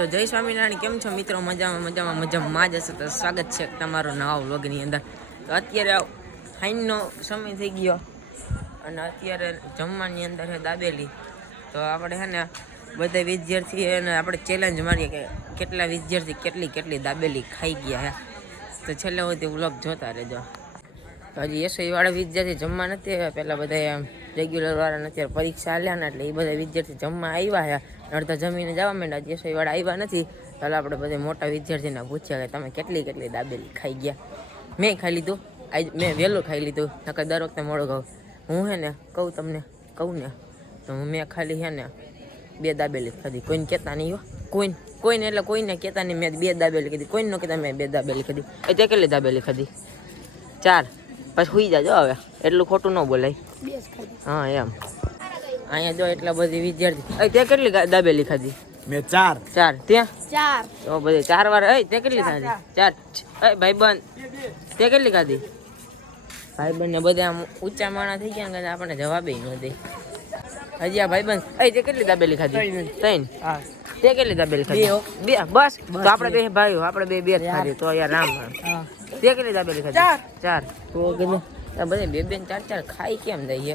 તો જય સ્વામિનારાયણ, કેમ છો મિત્રો? મજામાં મજામાં મજામાં. જ હશે તો સ્વાગત છે તમારો નવા વ્લોગની અંદર. તો અત્યારે ફાઇનનો સમય થઈ ગયો અને અત્યારે જમવાની અંદર છે દાબેલી. તો આપણે છે ને બધા વિદ્યાર્થી અને આપણે ચેલેન્જ મારીએ કે કેટલા વિદ્યાર્થી કેટલી કેટલી દાબેલી ખાઈ ગયા હે. તો છેલ્લે સુધી વ્લોગ જોતા રહેજો. તો હજી એસોઈવાળા વિદ્યાર્થી જમવા નથી આવ્યા. પહેલાં બધા રેગ્યુલર વાળા અત્યારે પરીક્ષા આલ્યા એટલે એ બધા વિદ્યાર્થી જમવા આવ્યા છે અડધા જમીને જવા માંડ્યા, હજી વાળા આવ્યા નથી. ચાલો આપણે બધા મોટા વિદ્યાર્થીને પૂછ્યા કે તમે કેટલી કેટલી દાબેલી ખાઈ ગયા? મેં ખાઈ લીધું. આજ મેં વહેલું ખાઈ લીધું. નકર દર વખતે મોડો ખાઉં. હું હે ને કહું તમને, કહું ને, તો હું મેં ખાલી હે ને બે દાબેલી ખાધી. કોઈને કહેતા નહીં કોઈને કોઈને એટલે કોઈને કહેતા નહીં. મેં બે દાબેલી ખાધી. કોઈને ન કહેતા મેં બે દાબેલી ખાધી. એ તે કેટલી દાબેલી ખાધી? ચાર. પછી સુઈ જાજો હવે. એટલું ખોટું ન બોલાય. હા એમ. અહીંયા જો એટલા બધી વિદ્યાર્થી. એ તે કેટલી દાબેલી ખાધી? મેં ચાર. ચાર. ત્યાં? ચાર. તો બધી ચાર વાર એ તે કેટલી ખાધી? ચાર. એ ભાઈબંધ. તે કેટલી ખાધી? ભાઈબંધ ને બધા આમ ઊંચા માણા થઈ ગયા ને આપણને જવાબે ન દે. હજી આ ભાઈબંધ એ તે કેટલી દાબેલી ખાધી? ત્રણ. તે કેટલી દાબેલી ખાધી? બે બસ. તો આપણે બે. ભાઈઓ આપણે બે બે ખાધી. તો યાર રામ રામ. તે કેટલી દાબેલી ખાધી. ચાર. તો કીધું આ બધે બે બે ને ચાર ચાર ખાઈ કેમ દઈએ?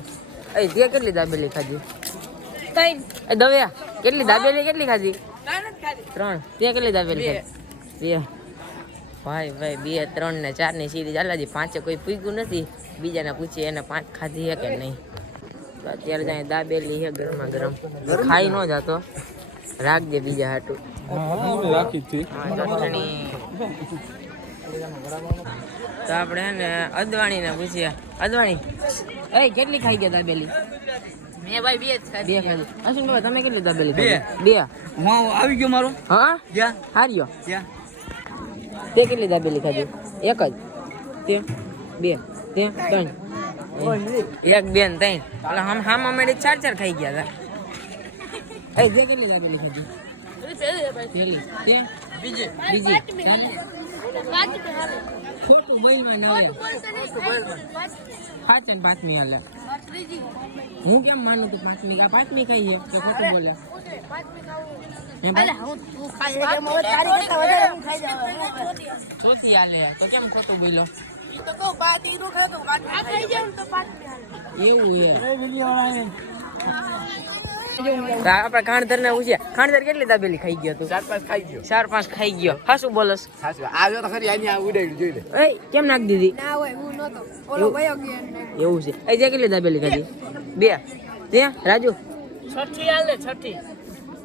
એ તે કેટલી દાબેલી ખાધી. ત્રણ. એ દવ્યા કેટલી દાબેલી કેટલી ખાધી? ત્રણ તે કેટલી દાબેલી ખાધી. બે. ભાઈ ભાઈ બે ત્રણ ને ચારની સીરી ચાલે પાંચે કોઈ પૂગ્યું નથી. બીજાને પૂછીએ એને પાંચ ખાધી છે કે નહીં? તો અત્યારે ત્યાં દાબેલી છે ગરમા ગરમ. ખાઈ ન જાતો. રાખજે બીજા હાટું. રાખી ચટણી. તો આપણે ને અદવાણી ને પૂછીએ. અદવાણી એ કેટલી ખાઈ ગયા દાબેલી? મેં ભાઈ બે જ બે ખાધી. અશ્વિન તમે કેટલી દાબેલી બે. બે. હું આવી? ગયો મારો? હા? ક્યાં હાર્યો? તે કેટલી દાબેલી ખાધી? એક જ? તે? બે? તે? ત્રણ? એક બે ને ત્રણ. એટલે હમ હામ અમે ચાર ચાર ખાઈ ગયા હતા. એ તે કેટલી દાબેલી ખાધી? બીજી. ખોટું બોલવા ન લે. પાંચ ને પાંચમી હાલે. હું કેમ માનું તું પાંચમી? આ પાંચમી કઈ છે? તો ખોટું બોલે? ચોથી હાલે. તો કેમ ખોટું બોલ્યો એવું છે. તો આપણે ખાણધર ને પૂછ્યા ખાણધર કેટલી દાબેલી ખાઈ ગયો તું? ચાર પાંચ ખાઈ ગયો. ચાર પાંચ ખાઈ ગયો. હા શું બોલસ સાચું તો ખરી આની આ જોઈ લે. એ કેમ નાખી દીધી? ના હોય હું નતો ઓલો ગયો એવું છે. એ જે કેટલી દાબેલી ખાધી? બે. ત્યાં રાજુ? છઠ્ઠી હાલે છઠ્ઠી.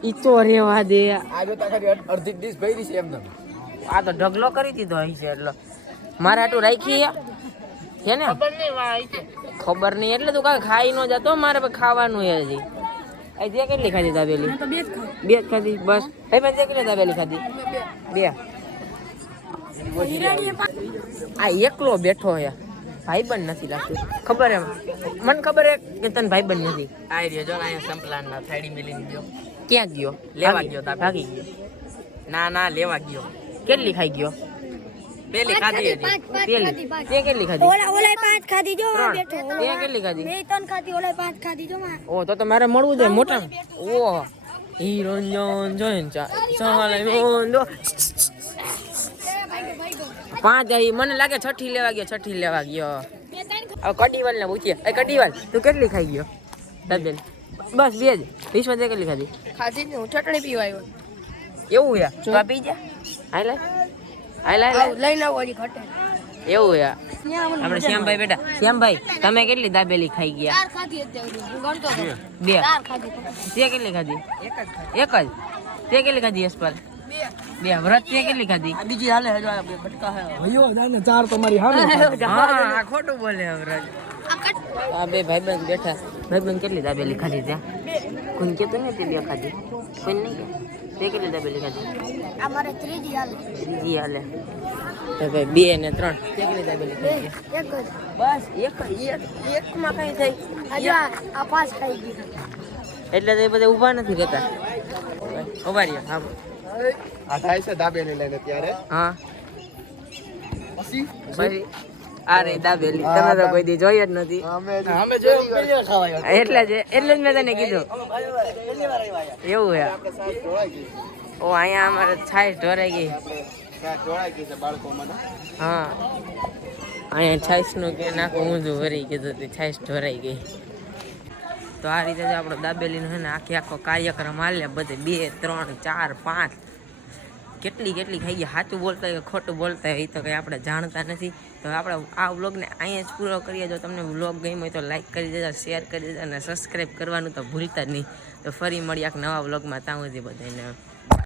ઈ તો રેવા દે. આવ્યો તો ખરી અડધી ડીશ ભરી છે એમને. આ તો ઢગલો કરી દીધો અહીં છે એટલે. મારે આટું રાખી હે? છે ને? ખબર નહીં ખબર નહીં એટલે તું કાંઈ ખાઈ ન જતો મારે ખાવાનું હજી. એ જે કેટલી ખાધી દાબેલી? બે જ ખાવ બે જ ખાધી? બસ. ભાઈ મેં કેટલી દાબેલી ખાધી? બે. આ એકલો બેઠો હે ભાઈબંધ નથી લાગતું. ખબર એમ? મને ખબર હે કે તને ભાઈબંધ નથી. આ રહ્યો જો અહીંયા સંપલાન ના થાળી મિલી ગયો. ક્યાં ગયો? લેવા ગયો તા ભાગી ગયો. ના ના લેવા ગયો. કેટલી ખાઈ ગયો? પેલી ખાધી હતી. તે કેટલી ખાધી? ઓલા ઓલા પાંચ ખાધી જો ત્રણ. બેઠો. તે કેટલી ખાધી? મેં ત્રણ ખાધી ઓલા પાંચ ખાધી જો માં. ઓ તો તો મારે મળવું જોઈએ મોટા. ઓ હિરોન્જન જોઈન ચા સવાલે મોંદો પાંચ આવી મને લાગે છઠ્ઠી લેવા ગયો છઠ્ઠી લેવા ગયો. હવે કડીવાલ ને પૂછીએ. એ કડીવાલ તું કેટલી ખાઈ ગયો? તબેલ બસ બે જ. વિશ્વ કેટલી ખાધી? ખાધી ને હું ચટણી પીવા આવ્યો. એવું યાર તો પી જા. આઈ હાલ. લઈને આવો હજી ઘટે. એવું યા આપણે શ્યામભાઈ બેટા શ્યામભાઈ તમે કેટલી દાબેલી ખાઈ ગયા? ચાર ખાધી અત્યારે હું ગણતો હતો. બે. તે કેટલી ખાધી? એક જ તે કેટલી ખાધી અસપાલ બે. બે. વ્રત તે કેટલી ખાધી? બીજી હાલે હજુ આ બે બટકા હે. ભયો જાને ચાર તમારી હાલે હા ખોટું બોલે વ્રત આ બે ભાઈબંધ બેઠા. ભાઈબંધ કેટલી દાબેલી ખાધી ત્યાં? કોઈ કેતો ને તે બે ખાધી કોઈ નહીં કે? તે કેટલી દાબેલી ખાધી અમારે ત્રીજી હાલે. ત્રીજી હાલે. તો ભાઈ બે ને ત્રણ. કેટલી દાબેલી ખાધી એક જ. બસ એક એક એકમાં કઈ થઈ આજે આ પાસ પાંચ ખાઈ ગઈ. એટલે તો એ બધા ઊભા નથી રહેતા. ઊભા રહ્યા હા. આ થાય છે દાબેલી લઈને ત્યારે. હા. પછી? પછી? આ રે દાબેલી. તમે તો કોઈ દી જોઈ જ નથી. અમે અમે જોયું પેલી ખાવા એટલે જ એટલે જ મેં તને કીધું. એવું હે. ઓ અહીંયા અમારે છાશ ઢોરાઈ ગઈ. હા. અહીંયા છાશનું કે નાખું હું જો વરી કીધું તે છાશ ઢોરાઈ ગઈ. તો આ રીતે જો આપણો દાબેલીનો છે ને આખે આખો કાર્યક્રમ હાલે બધે બે ત્રણ ચાર પાંચ. કેટલી કેટલી ખાઈ ગયા સાચું બોલતા હોય કે ખોટું બોલતા હોય તો કંઈ આપણે જાણતા નથી. તો આપણે આ વ્લોગને અહીંયા જ પૂરો કરીએ. જો તમને વ્લોગ ગમ્યો હોય તો લાઇક કરી દેજો, શેર કરી દેજો અને સબસ્ક્રાઈબ કરવાનું તો ભૂલતા જ નહીં. તો ફરી મળીએ એક નવા વ્લોગમાં, ત્યાં સુધી બધાને.